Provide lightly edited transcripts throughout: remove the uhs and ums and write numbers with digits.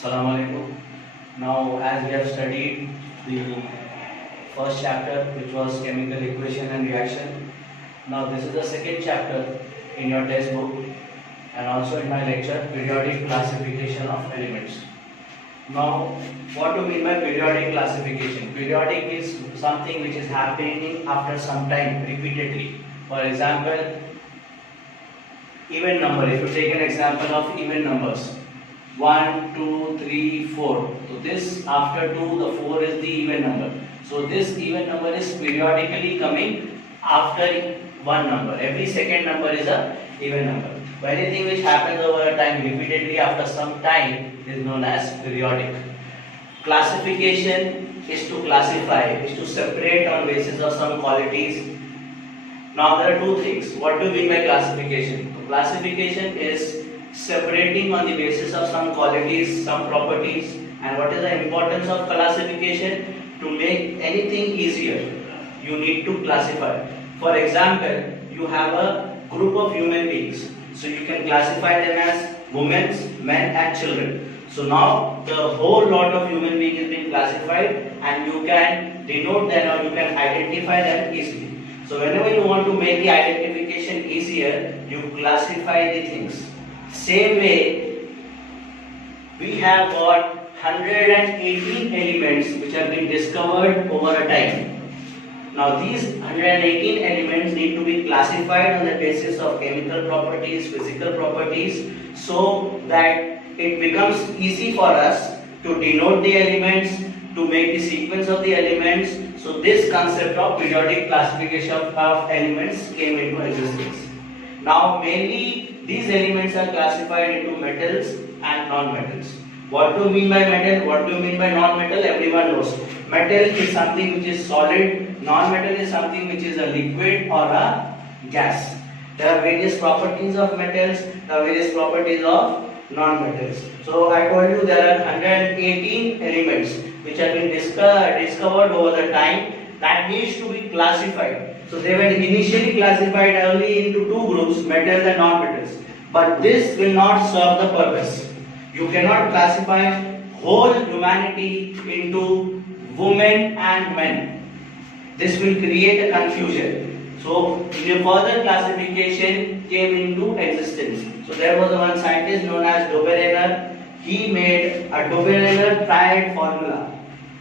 Assalamu alaikum. Now, as we have studied the first chapter, which was chemical equation and reaction, now this is the second chapter in your textbook and also in my lecture, periodic classification of elements. Now, what do you mean by periodic classification? Periodic is something which is happening after some time repeatedly. For example, even number. If you take an example of even numbers, 1, 2, 3, 4. So this after 2, the 4 is the even number. So this even number is periodically coming after one number. Every second number is a even number. But anything which happens over a time repeatedly after some time is known as periodic. Classification is to classify, is to separate on basis of some qualities. Now there are two things. What do you mean by classification? So classification is separating on the basis of some qualities, some properties. And what is the importance of classification? To make anything easier, you need to classify. For example, you have a group of human beings. So you can classify them as women, men and children. So now the whole lot of human beings is being classified and you can denote them or you can identify them easily. So whenever you want to make the identification easier, you classify the things. Same way, we have got 118 elements which have been discovered over a time. Now these 118 elements need to be classified on the basis of chemical properties, physical properties, so that it becomes easy for us to denote the elements, to make the sequence of the elements. So this concept of periodic classification of elements came into existence. Now mainly these elements are classified into metals and non-metals. What do you mean by metal? What do you mean by non-metal? Everyone knows. Metal is something which is solid. Non-metal is something which is a liquid or a gas. There are various properties of metals. There are various properties of non-metals. So I told you there are 118 elements which have been discovered over the time that needs to be classified. So they were initially classified only into two groups, metals and non-metals. But this will not serve the purpose. You cannot classify whole humanity into women and men. This will create a confusion. So the further classification came into existence. So there was one scientist known as Dobereiner. He made a Dobereiner triad formula.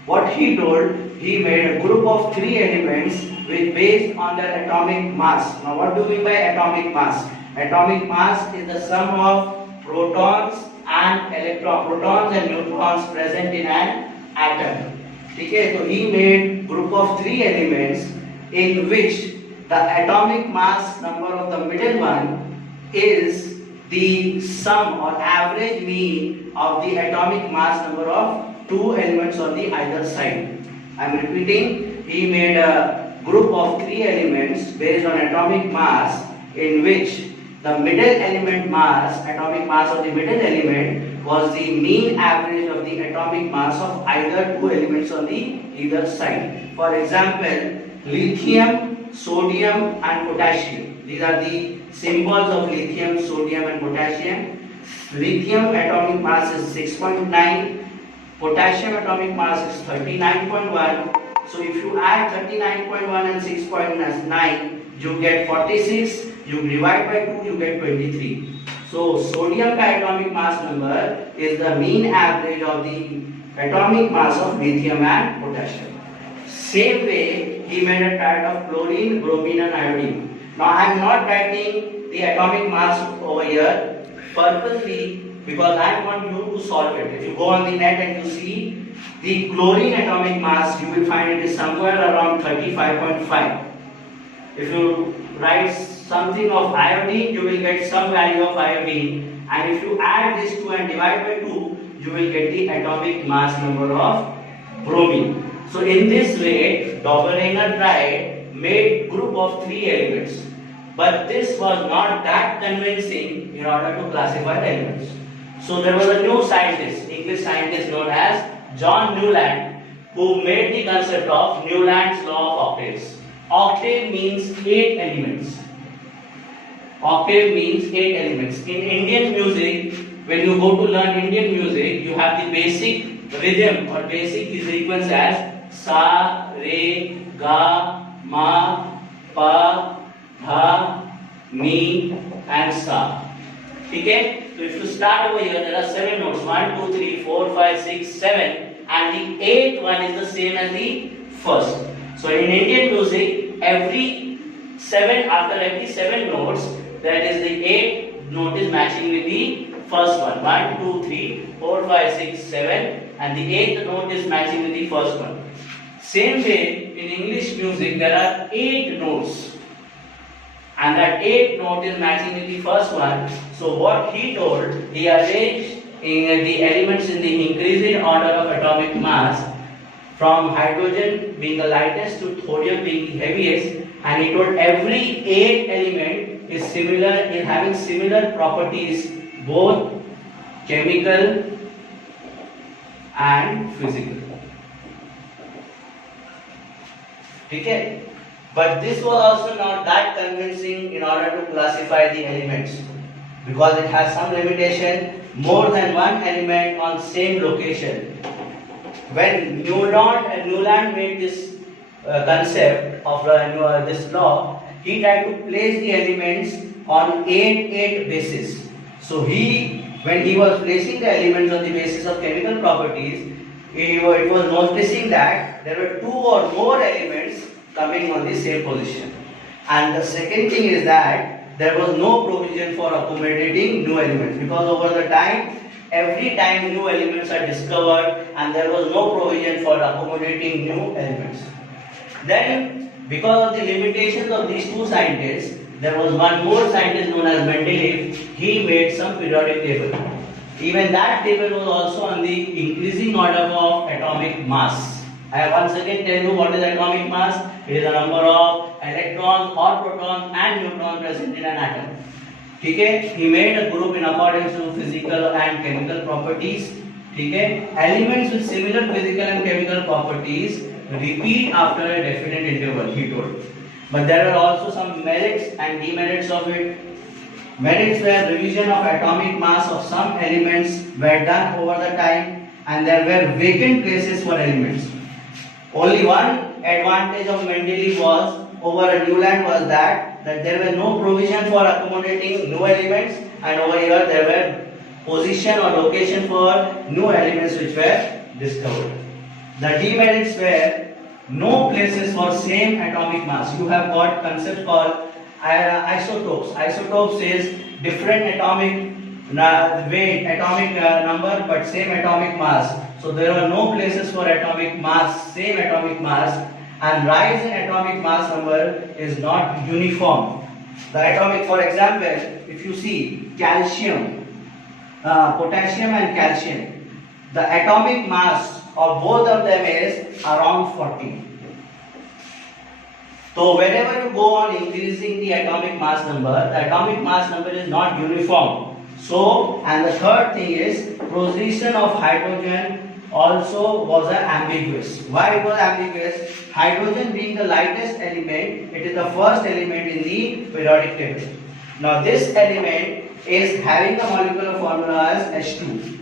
What he told, he made a group of three elements which based on their atomic mass. Now what do we mean by atomic mass? Atomic mass is the sum of protons and protons and neutrons present in an atom. Okay, so he made group of three elements in which the atomic mass number of the middle one is the sum or average mean of the atomic mass number of two elements on the either side. I am repeating, he made a group of three elements based on atomic mass in which the middle element mass, atomic mass of the middle element was the mean average of the atomic mass of either two elements on the either side. For example, lithium, sodium and potassium. These are the symbols of lithium, sodium and potassium. Lithium atomic mass is 6.9, potassium atomic mass is 39.1. So if you add 39.1 and 6.9, you get 46. You divide by 2, you get 23. So sodium atomic mass number is the mean average of the atomic mass of lithium and potassium. Same way, he made a triad of chlorine, bromine and iodine. Now I am not writing the atomic mass over here purposely because I want you to solve it. If you go on the net and you see the chlorine atomic mass, you will find it is somewhere around 35.5. If you write something of iodine, you will get some value of iodine, and if you add these two and divide by 2, you will get the atomic mass number of bromine. So in this way, Dobereiner triad made group of three elements, but this was not that convincing in order to classify the elements. So there was a new scientist, English scientist known as John Newland, who made the concept of Newland's law of octaves. Octave means 8 elements. Octave means 8 elements. In Indian music, when you go to learn Indian music, you have the basic rhythm or basic sequence as sa, re, ga, ma, pa, dha, mi and sa. Okay? So if you start over here, there are 7 notes. 1, 2, 3, 4, 5, 6, 7 and the 8th one is the same as the first. So in Indian music, after every 7 notes, that is the 8th note is matching with the first one. 1, 2, 3, 4, 5, 6, 7 and the 8th note is matching with the first one. Same way in English music there are 8 notes and that 8th note is matching with the first one. So what he told, he arranged in the elements in the increasing order of atomic mass from hydrogen being the lightest to thorium being the heaviest, and he told every 8 element is having similar properties, both chemical and physical. Okay? But this was also not that convincing in order to classify the elements, because it has some limitation, more than one element on same location. When Newland made this concept of this law, he tried to place the elements on 8 basis. So when he was placing the elements on the basis of chemical properties, it was noticing that there were 2 or more elements coming on the same position. And the second thing is that there was no provision for accommodating new elements, because over the time, every time new elements are discovered and there was no provision for accommodating new elements. Then, because of the limitations of these 2 scientists, there was one more scientist known as Mendeleev. He made some periodic table. Even that table was also on the increasing order of atomic mass. I once again tell you what is atomic mass. It is the number of electrons or protons and neutrons present in an atom. Okay? He made a group in accordance to physical and chemical properties. Okay? Elements with similar physical and chemical properties repeat after a definite interval, he told. But there are also some merits and demerits of it. Merits were revision of atomic mass of some elements were done over the time, and there were vacant places for elements. Only one advantage of Mendeleev over Newland was that there were no provision for accommodating new elements, and over here there were position or location for new elements which were discovered. The demerits were no places for same atomic mass. You have got concept called isotopes. Isotopes is different atomic weight, atomic number, but same atomic mass. So there are no places for atomic mass, same atomic mass, and rise in atomic mass number is not uniform. The atomic, for example, if you see calcium, potassium and calcium, the atomic mass of both of them is around 40. So whenever you go on increasing the atomic mass number, the atomic mass number is not uniform. So, and the third thing is position of hydrogen also was ambiguous. Why it was ambiguous? Hydrogen being the lightest element, it is the first element in the periodic table. Now this element is having the molecular formula as H2.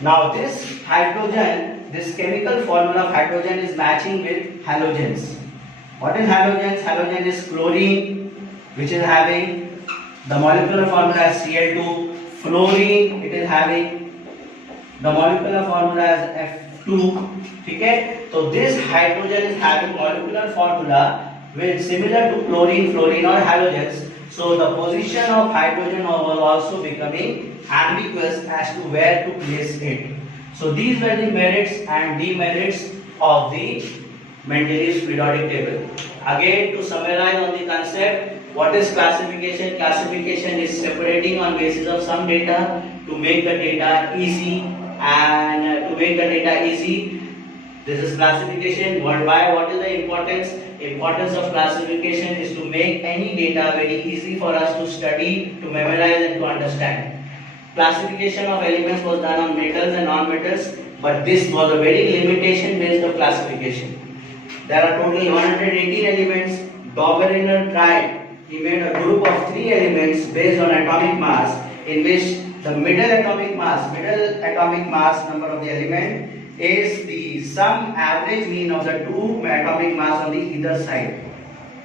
Now this hydrogen, this chemical formula of hydrogen is matching with halogens. What is halogens? Halogen is chlorine, which is having the molecular formula as Cl2. Fluorine, it is having the molecular formula as F2. Okay? So this hydrogen is having molecular formula which is similar to chlorine, fluorine or halogens. So the position of hydrogen was also becoming ambiguous as to where to place it. So these were the merits and demerits of the Mendeleev's periodic table. Again, to summarize on the concept, what is classification? Classification is separating on basis of some data to make the data easy, and to make the data easy, this is classification. Why? What is the importance? Importance of classification is to make any data very easy for us to study, to memorize and to understand. Classification of elements was done on metals and non-metals, but this was a very limitation based of classification. There are totally 118 elements. Dobereiner tried. He made a group of 3 elements based on atomic mass, in which the middle atomic mass number of the element is the sum average mean of the two atomic mass on the either side.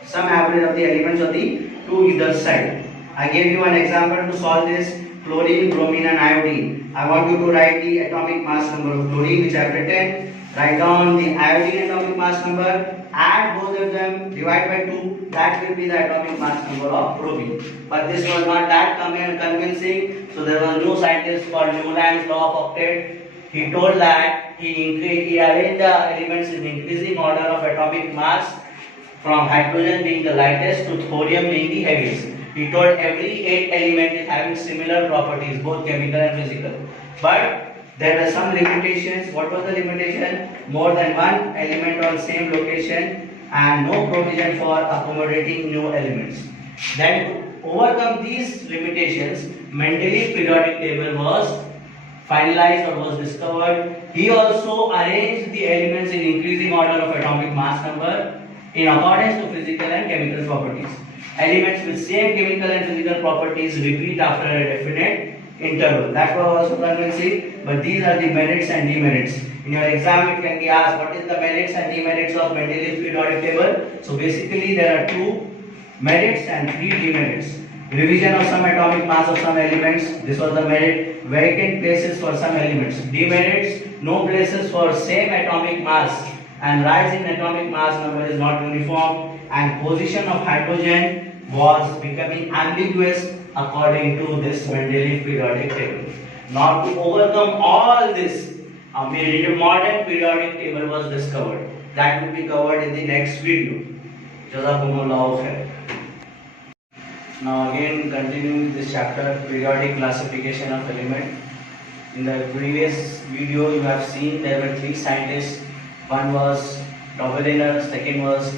Sum average of the elements on the two either side. I gave you an example to solve this: chlorine, bromine and iodine. I want you to write the atomic mass number of chlorine, which I have written. Write down the iodine atomic mass number. Add both of them, divide by 2, that will be the atomic mass number of bromine. But this was not that convincing, so there was a new scientist called Newland's law of octet. He told that he arranged the elements in increasing order of atomic mass, from hydrogen being the lightest to thorium being the heaviest. He told every 8 element is having similar properties, both chemical and physical. But there are some limitations. What was the limitation? More than one element on same location and no provision for accommodating new elements. Then to overcome these limitations, Mendeleev periodic table was finalized or was discovered. He also arranged the elements in increasing order of atomic mass number in accordance to physical and chemical properties. Elements with same chemical and physical properties repeat after a definite interval. That was also convincing, but these are the merits and demerits. In your exam it can be asked what is the merits and demerits of Mendeleev periodic table. So basically there are 2 merits and 3 demerits. Revision of some atomic mass of some elements, this was the merit. Vacant places for some elements. Demerits: no places for same atomic mass and rise in atomic mass number is not uniform, and position of hydrogen was becoming ambiguous according to this Mendeleev periodic table. Now to overcome all this, a modern periodic table was discovered. That will be covered in the next video. Jazakumullahu khair. Now again continuing this chapter, periodic classification of element. In the previous video you have seen there were 3 scientists. One was Dobereiner, second was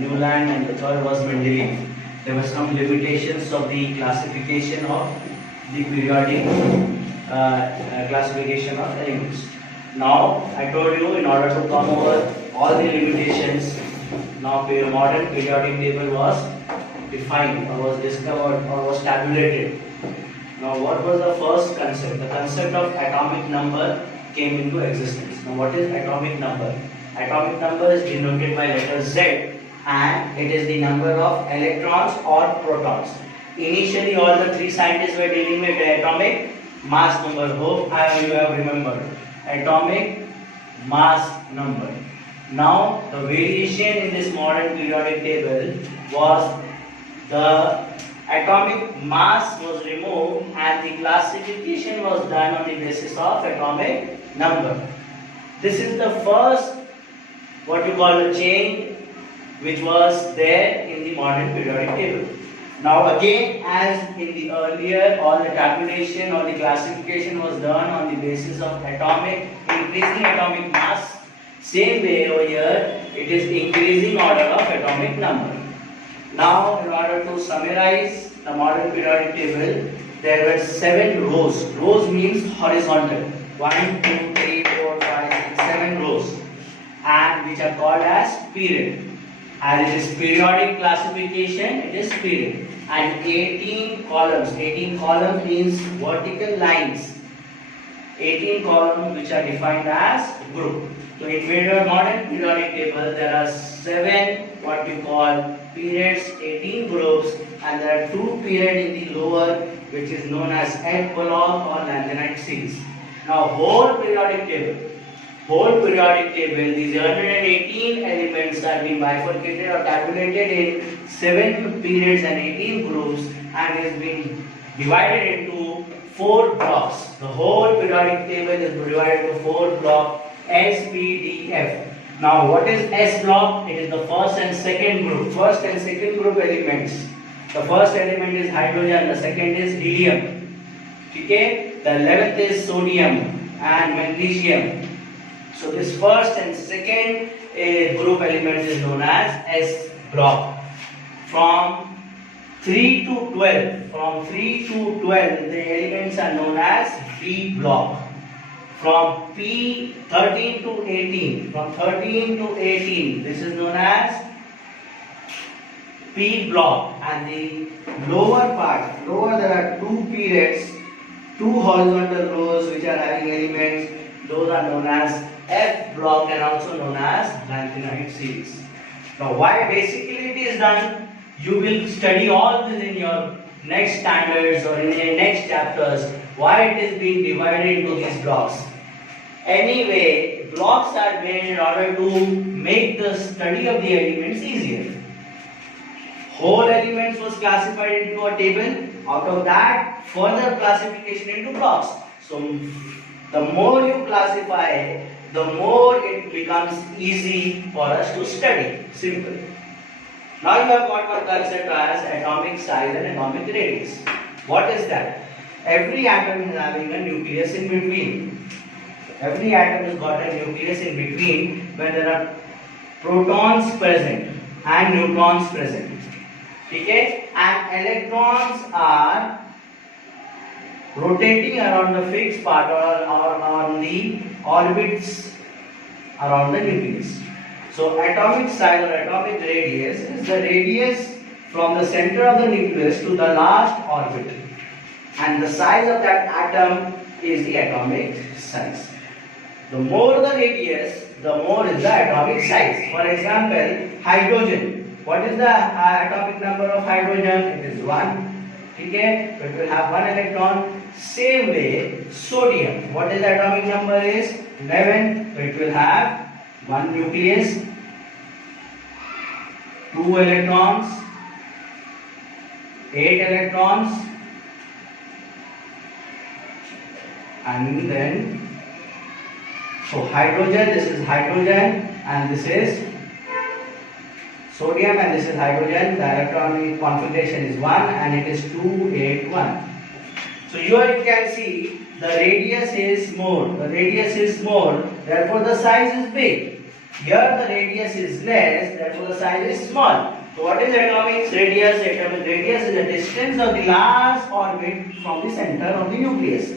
Newland, and the third was Mendeleev. There were some limitations of the classification of the periodic classification of elements. Now I told you, in order to come over all the limitations, now modern periodic table was defined or was discovered or was tabulated. Now what was the first concept? The concept of atomic number came into existence. Now what is atomic number? Atomic number is denoted by letter Z, and it is the number of electrons or protons. Initially all the 3 scientists were dealing with atomic mass number. Hope you have remembered. Atomic mass number. Now the variation in this modern periodic table was the atomic mass was removed and the classification was done on the basis of atomic number. This is the first what you call a change which was there in the modern periodic table. Now again, as in the earlier, all the tabulation or the classification was done on the basis of increasing atomic mass. Same way over here, it is increasing order of atomic number. Now in order to summarize the modern periodic table, there were 7 rows. Rows means horizontal. 1, 2, 3, 4, 5, 6, 7 rows, and which are called as period. As it is periodic classification, it is period. And 18 columns. 18 columns means vertical lines. 18 columns which are defined as group. So in modern periodic table, there are 7 what we call periods, 18 groups, and there are 2 periods in the lower, which is known as F block or lanthanide series. Now whole periodic table, these 118 elements are being bifurcated or tabulated in 7 periods and 18 groups, and is being divided into 4 blocks. The whole periodic table is divided into 4 blocks, S, P, D, F. Now what is S block? It is the first and second group. First and second group elements. The first element is hydrogen, the second is helium. Okay? The 11th is sodium and magnesium. So this first and second group element is known as S block. From 3 to 12, the elements are known as B block. From P 13 to 18, this is known as P block. And the lower part, there are 2 periods two horizontal rows which are having elements, those are known as F block and also known as lanthanide series. Now why basically it is done, you will study all this in your next standards or in your next chapters, why it is being divided into these blocks. Anyway, blocks are made in order to make the study of the elements easier. Whole elements was classified into a table, out of that further classification into blocks. So the more you classify, the more it becomes easy for us to study. Simple. Now you have got one concept as atomic size and atomic radius. What is that? Every atom is having a nucleus in between. Every atom has got a nucleus in between where there are protons present and neutrons present. Okay? And electrons are rotating around the fixed part or on the orbits around the nucleus. So atomic size or atomic radius is the radius from the center of the nucleus to the last orbit, and the size of that atom is the atomic size. The more the radius, the more is the atomic size. For example, hydrogen. What is the atomic number of hydrogen? It is 1. Okay, so it will have 1 electron. Same way, sodium. What is the atomic number is? 11. So it will have 1 nucleus, 2 electrons, 8 electrons, and then so hydrogen, this is hydrogen and this is sodium and this is hydrogen. The electronic configuration is 1 and it is 2, 8, 1. So here you can see the radius is more. The radius is more, therefore the size is big. Here the radius is less, therefore the size is small. So what is atomic radius? Atomic radius is the distance of the last orbit from the center of the nucleus.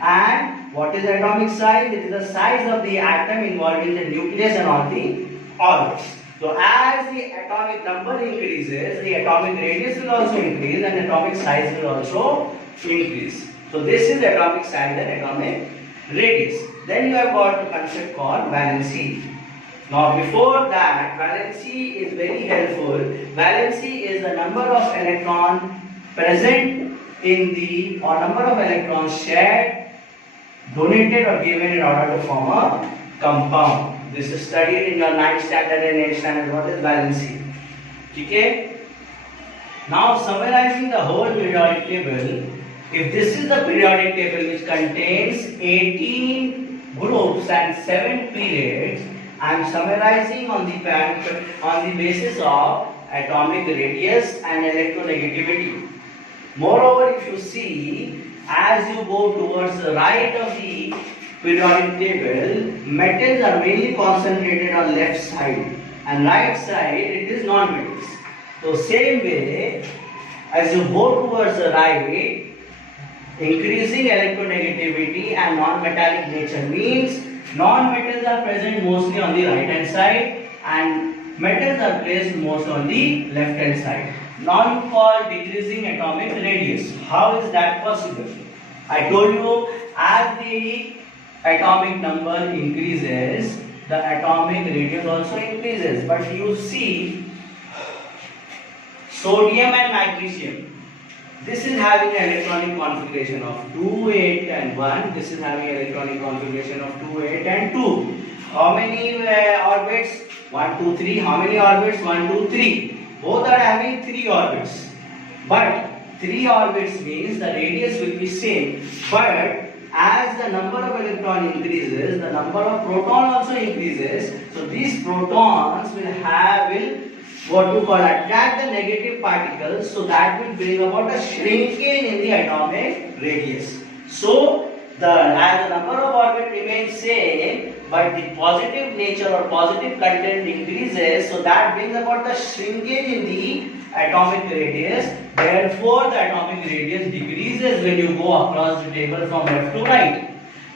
And what is atomic size? It is the size of the atom involving the nucleus and all the orbits. So as the atomic number increases, the atomic radius will also increase and atomic size will also increase. So this is atomic size and atomic radius. Then you have got a concept called valency. Now before that, valency is very helpful. Valency is the number of electrons present in the, or number of electrons shared, donated or given in order to form a compound. This is studied in your 9th standard and 8th standard. What is valency? Okay. Now summarizing the whole periodic table, if this is the periodic table which contains 18 groups and 7 periods, I am summarizing on the basis of atomic radius and electronegativity. Moreover, if you see, as you go towards the right of the periodic table, metals are mainly concentrated on left side and right side it is non-metals. So same way, as you go towards the right, increasing electronegativity and non-metallic nature means non-metals are present mostly on the right hand side and metals are placed most on the left hand side. Now you call decreasing atomic radius. How is that possible? I told you as the atomic number increases, the atomic radius also increases. But you see, sodium and magnesium, this is having an electronic configuration of 2, 8 and 1. This is having an electronic configuration of 2, 8 and 2. How many orbits? 1, 2, 3. How many orbits? 1, 2, 3. Both are having 3 orbits. But 3 orbits means the radius will be same. But as the number of electron increases, the number of proton also increases. So these protons will what you call attract the negative particles, so that will bring about a shrinkage in the atomic radius. So as the number of orbits remains same, but the positive nature or positive content increases, so that brings about the shrinkage in the atomic radius. Therefore, the atomic radius decreases when you go across the table from left to right.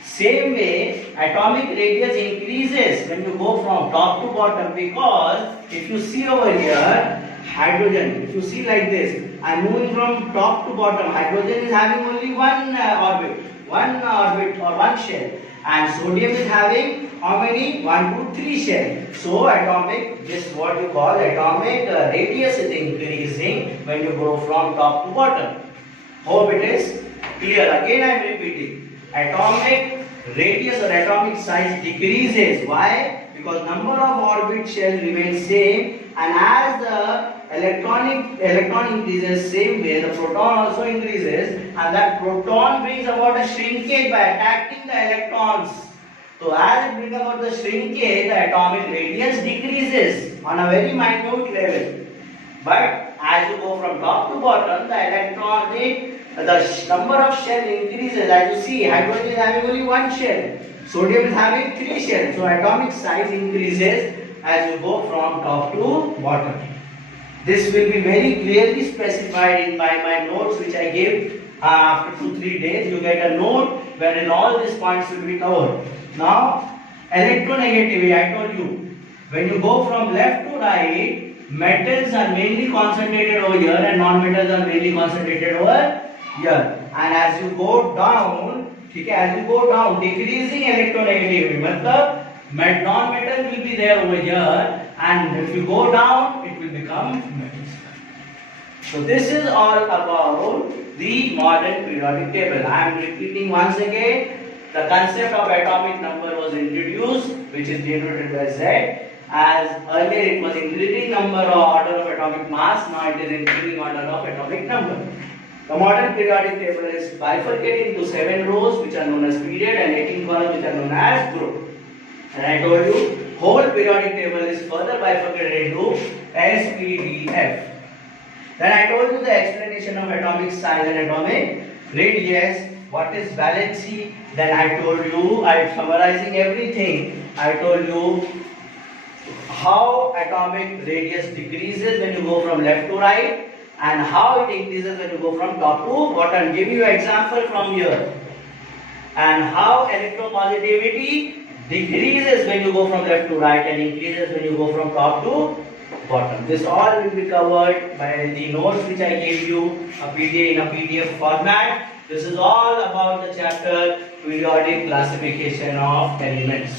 Same way, atomic radius increases when you go from top to bottom, because if you see over here, hydrogen, if you see like this, I am moving from top to bottom, hydrogen is having only one orbit. one orbit or one shell, and sodium is having how many? 1, 2, 3 shell. So atomic, this is what you call atomic radius is increasing when you go from top to bottom. Hope it is clear. Again I am repeating. Atomic radius or atomic size decreases. Why? Because number of orbit shell remains same, and as the electron increases, same way the proton also increases, and that proton brings about a shrinkage by attacking the electrons. So as it brings about the shrinkage, the atomic radius decreases on a very minute level. But as you go from top to bottom, the number of shell increases. As you see, hydrogen is having only one shell. Sodium is having 3 shells. So atomic size increases as you go from top to bottom. This will be very clearly specified in my notes which I gave after 2-3 days. You get a note wherein all these points will be covered. Now, electronegativity, I told you, when you go from left to right, metals are mainly concentrated over here and non-metals are mainly concentrated over here. And as you go down, decreasing electronegativity, matlab non-metal will be there over here, and if you go down, it will become metals. So this is all about the modern periodic table. I am repeating once again. The concept of atomic number was introduced, which is denoted by Z. As earlier it was increasing number or order of atomic mass, now it is increasing order of atomic number. The modern periodic table is bifurcated into 7 rows which are known as period and 18 columns which are known as group. And I told you, whole periodic table is further bifurcated into S, P, D, F. Then I told you the explanation of atomic size and atomic radius. What is valency? Then I told you, I am summarizing everything. I told you how atomic radius decreases when you go from left to right, and how it increases when you go from top to bottom. Give you an example from here. And how electropositivity decreases when you go from left to right and increases when you go from top to bottom. This all will be covered by the notes which I gave you in a PDF format. This is all about the chapter periodic classification of elements.